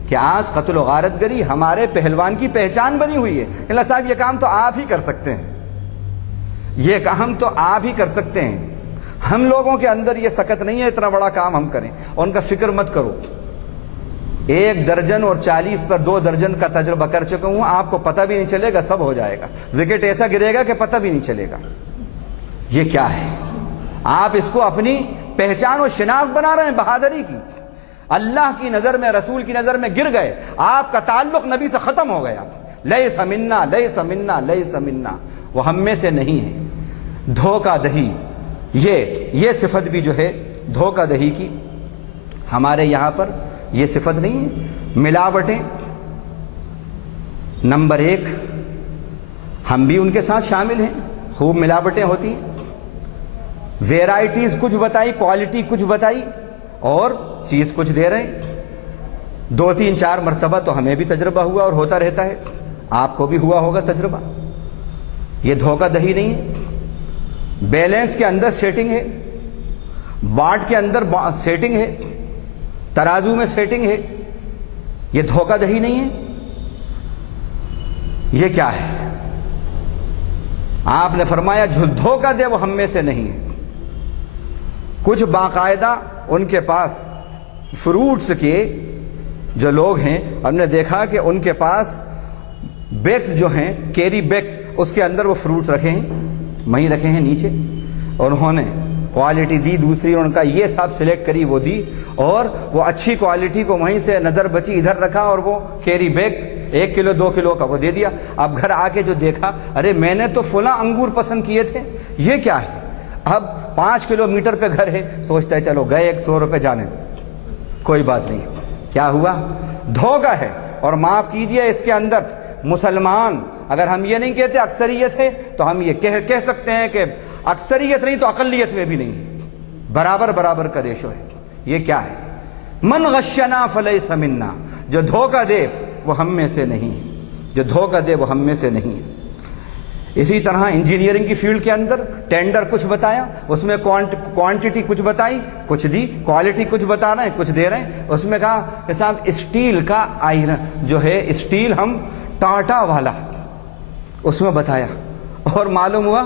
کہ آج قتل و غارت گری ہمارے پہلوان کی پہچان بنی ہوئی ہے۔ اللہ صاحب یہ کام تو آپ ہی کر سکتے ہیں، یہ کام تو آپ ہی کر سکتے ہیں، ہم لوگوں کے اندر یہ سکت نہیں ہے اتنا بڑا کام ہم کریں۔ اور ان کا فکر مت کرو، 1 درجن اور 40 پر 2 درجن کا تجربہ کر چکا ہوں، آپ کو پتہ بھی نہیں چلے گا، سب ہو جائے گا، وکٹ ایسا گرے گا کہ پتہ بھی نہیں چلے گا۔ یہ کیا ہے؟ آپ اس کو اپنی پہچان و شناخت بنا رہے ہیں بہادری کی۔ اللہ کی نظر میں، رسول کی نظر میں گر گئے، آپ کا تعلق نبی سے ختم ہو گیا۔ لیس منا، لیس منا، لیس منا، وہ ہم میں سے نہیں ہے۔ دھوکہ دہی، یہ صفت بھی جو ہے دھوکہ دہی کی ہمارے یہاں پر یہ صفت نہیں ہے۔ ملاوٹیں نمبر 1، ہم بھی ان کے ساتھ شامل ہیں، خوب ملاوٹیں ہوتی ہیں، ویرائٹیز کچھ بتائی، کوالٹی کچھ بتائی اور چیز کچھ دے رہے ہیں۔ 2 3 4 مرتبہ تو ہمیں بھی تجربہ ہوا اور ہوتا رہتا ہے، آپ کو بھی ہوا ہوگا تجربہ۔ یہ دھوکہ دہی نہیں ہے۔ بیلنس کے اندر سیٹنگ ہے، واٹ کے اندر سیٹنگ ہے، ترازو میں سیٹنگ ہے، یہ دھوکہ دہی نہیں ہے۔ یہ کیا ہے؟ آپ نے فرمایا جو دھوکہ دے وہ ہم میں سے نہیں ہے۔ کچھ باقاعدہ ان کے پاس فروٹس کے جو لوگ ہیں، ہم نے دیکھا کہ ان کے پاس بیگس جو ہیں، کیری بیگس، اس کے اندر وہ فروٹس رکھے ہیں، وہیں رکھے ہیں نیچے، اور انہوں نے کوالٹی دی دوسری، ان کا یہ سب سلیکٹ کری وہ دی، اور وہ اچھی کوالٹی کو وہیں سے نظر بچی ادھر رکھا، اور وہ کیری بیگ 1 کلو 2 کلو کا وہ دے دیا۔ اب گھر آ کے جو دیکھا، ارے میں نے تو فلاں انگور پسند کیے تھے، یہ کیا ہے؟ اب 5 کلومیٹر پہ گھر ہے، سوچتا ہے چلو گئے 100 روپے جانے دو، کوئی بات نہیں۔ کیا ہوا؟ دھوکہ ہے۔ اور معاف کیجئے، اس کے اندر مسلمان، اگر ہم یہ نہیں کہتے اکثریت ہے، تو ہم یہ کہہ سکتے ہیں کہ اکثریت نہیں تو اقلیت میں بھی نہیں ہے، برابر برابر کا ریشو ہے۔ یہ کیا ہے؟ من غشنا فلیس منا، جو دھوکہ دے وہ ہم میں سے نہیں ہے، جو دھوکہ دے وہ ہم میں سے نہیں ہے۔ اسی طرح انجینئرنگ کی فیلڈ کے اندر ٹینڈر کچھ بتایا، اس میں کوانٹٹی کچھ بتائی، کچھ دی، کوالٹی کچھ بتا رہے ہیں، کچھ دے رہے ہیں۔ اس میں کہا کہ صاحب اسٹیل کا آئرن جو ہے، اسٹیل ہم ٹاٹا والا، اس میں بتایا، اور معلوم ہوا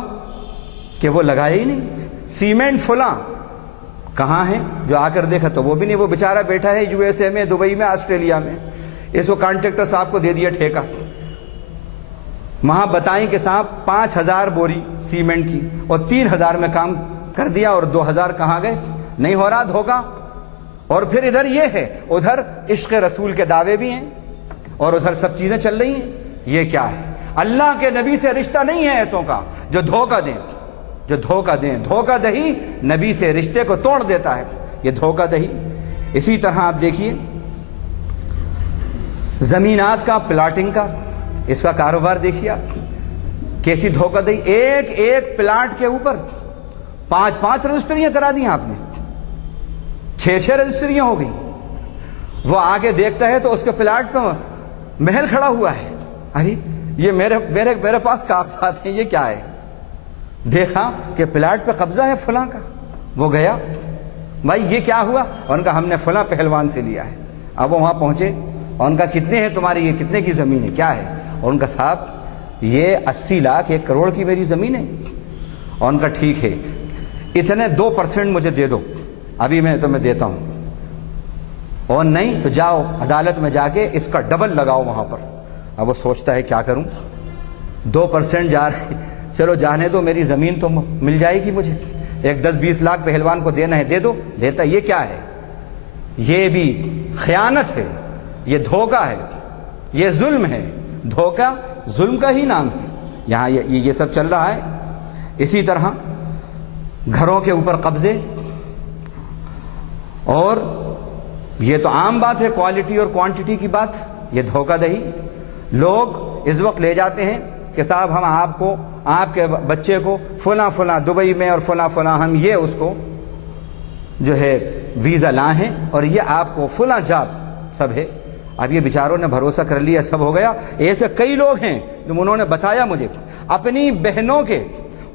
کہ وہ لگایا ہی نہیں۔ سیمنٹ فلاں کہاں ہے؟ جو آ کر دیکھا تو وہ بھی نہیں، وہ بیچارہ بیٹھا ہے USA میں، دبئی میں، آسٹریلیا میں، اس کو کانٹریکٹر صاحب کو دے دیا ٹھیکہ، وہاں بتائیں کہ صاحب 5000 بوری سیمنٹ کی، اور 3000 میں کام کر دیا، اور 2000 کہاں گئے؟ نہیں ہو رہا، دھوکہ۔ اور پھر ادھر یہ ہے، ادھر عشق رسول کے دعوے بھی ہیں، اور ادھر سب چیزیں چل رہی ہیں۔ یہ کیا ہے؟ اللہ کے نبی سے رشتہ نہیں ہے ایسوں کا جو دھوکہ دیں، جو دھوکہ دیں۔ دھوکہ دہی نبی سے رشتے کو توڑ دیتا ہے، یہ دھوکہ دہی۔ اسی طرح آپ دیکھیے زمینات کا، پلاٹنگ کا، اس کا کاروبار دیکھیے آپ، کیسی دھوکہ دہی۔ ایک ایک پلاٹ کے اوپر 5 رجسٹریاں کرا دی آپ نے، 6 رجسٹریاں ہو گئی۔ وہ آگے دیکھتا ہے تو اس کے پلاٹ پہ محل کھڑا ہوا ہے، ارے یہ میرے پاس کاغذات ہیں، یہ کیا ہے؟ دیکھا کہ پلاٹ پہ قبضہ ہے فلاں کا، وہ گیا، بھائی یہ کیا ہوا؟ اور ان کا ہم نے فلاں پہلوان سے لیا ہے۔ اب وہ وہاں پہنچے، اور ان کا کتنے ہیں تمہاری، یہ کتنے کی زمین ہے، کیا ہے؟ اور ان کا صاحب یہ 80 لاکھ 1 کروڑ کی میری زمین ہے۔ اور ان کا ٹھیک ہے، اتنے 2% مجھے دے دو، ابھی میں تمہیں دیتا ہوں، اور نہیں تو جاؤ عدالت میں جا کے اس کا ڈبل لگاؤ وہاں پر۔ اب وہ سوچتا ہے کیا کروں، 2% جا رہے، چلو جانے دو، میری زمین تو مل جائے گی مجھے، 10-20 لاکھ پہلوان کو دینا ہے دے دو، لیتا۔ یہ کیا ہے؟ یہ بھی خیانت ہے، یہ دھوکہ ہے، یہ ظلم ہے۔ دھوکہ ظلم کا ہی نام ہے، یہاں یہ سب چل رہا ہے۔ اسی طرح گھروں کے اوپر قبضے، اور یہ تو عام بات ہے، کوالٹی اور کوانٹٹی کی بات، یہ دھوکہ دہی۔ لوگ اس وقت لے جاتے ہیں کہ صاحب ہم آپ کو، آپ کے بچے کو فلاں دبئی میں اور فلاں ہم یہ اس کو جو ہے ویزا لائے ہیں، اور یہ آپ کو فلاں جاب سب ہے۔ اب یہ بیچاروں نے بھروسہ کر لیا، سب ہو گیا۔ ایسے کئی لوگ ہیں جو انہوں نے بتایا مجھے، اپنی بہنوں کے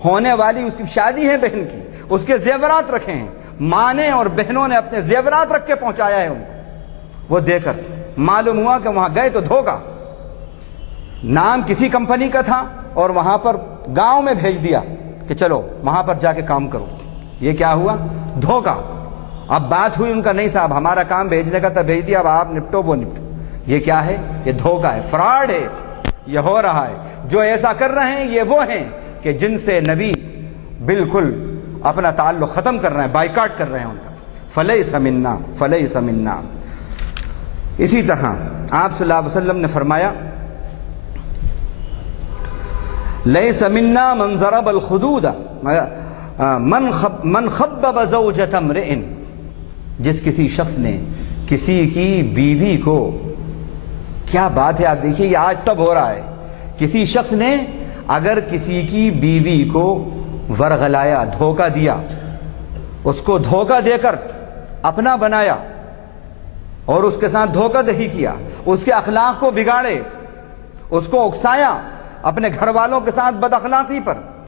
ہونے والی، اس کی شادی ہے بہن کی، اس کے زیورات رکھے ہیں، ماں نے اور بہنوں نے اپنے زیورات رکھ کے پہنچایا ہے ان کو، وہ دے کر معلوم ہوا کہ وہاں گئے تو دھوکہ، نام کسی کمپنی کا تھا، اور وہاں پر گاؤں میں بھیج دیا کہ چلو وہاں پر جا کے کام کرو۔ یہ کیا ہوا؟ دھوکہ۔ اب بات ہوئی ان کا، نہیں صاحب ہمارا کام بھیجنے کا تھا، بھیج دیا، اب آپ نپٹو، وہ نپٹو۔ یہ کیا ہے؟ یہ دھوکہ ہے، فراڈ ہے، یہ ہو رہا ہے۔ جو ایسا کر رہے ہیں یہ وہ ہیں کہ جن سے نبی بالکل اپنا تعلق ختم کر رہے ہیں، بائیکاٹ کر رہے ہیں ان کا۔ فلیس منا، فلیس منا۔ اسی طرح آپ صلی اللہ علیہ وسلم نے فرمایا، لیس منا من ضرب الخدود من خبب زوجۃ امرئ، جس کسی شخص نے کسی کی بیوی کو، کیا بات ہے آپ دیکھیے، یہ آج سب ہو رہا ہے، کسی شخص نے اگر کسی کی بیوی کو ورغلایا، دھوکہ دیا، اس کو دھوکہ دے کر اپنا بنایا، اور اس کے ساتھ دھوکہ دہی کیا، اس کے اخلاق کو بگاڑے، اس کو اکسایا اپنے گھر والوں کے ساتھ بد اخلاقی پر،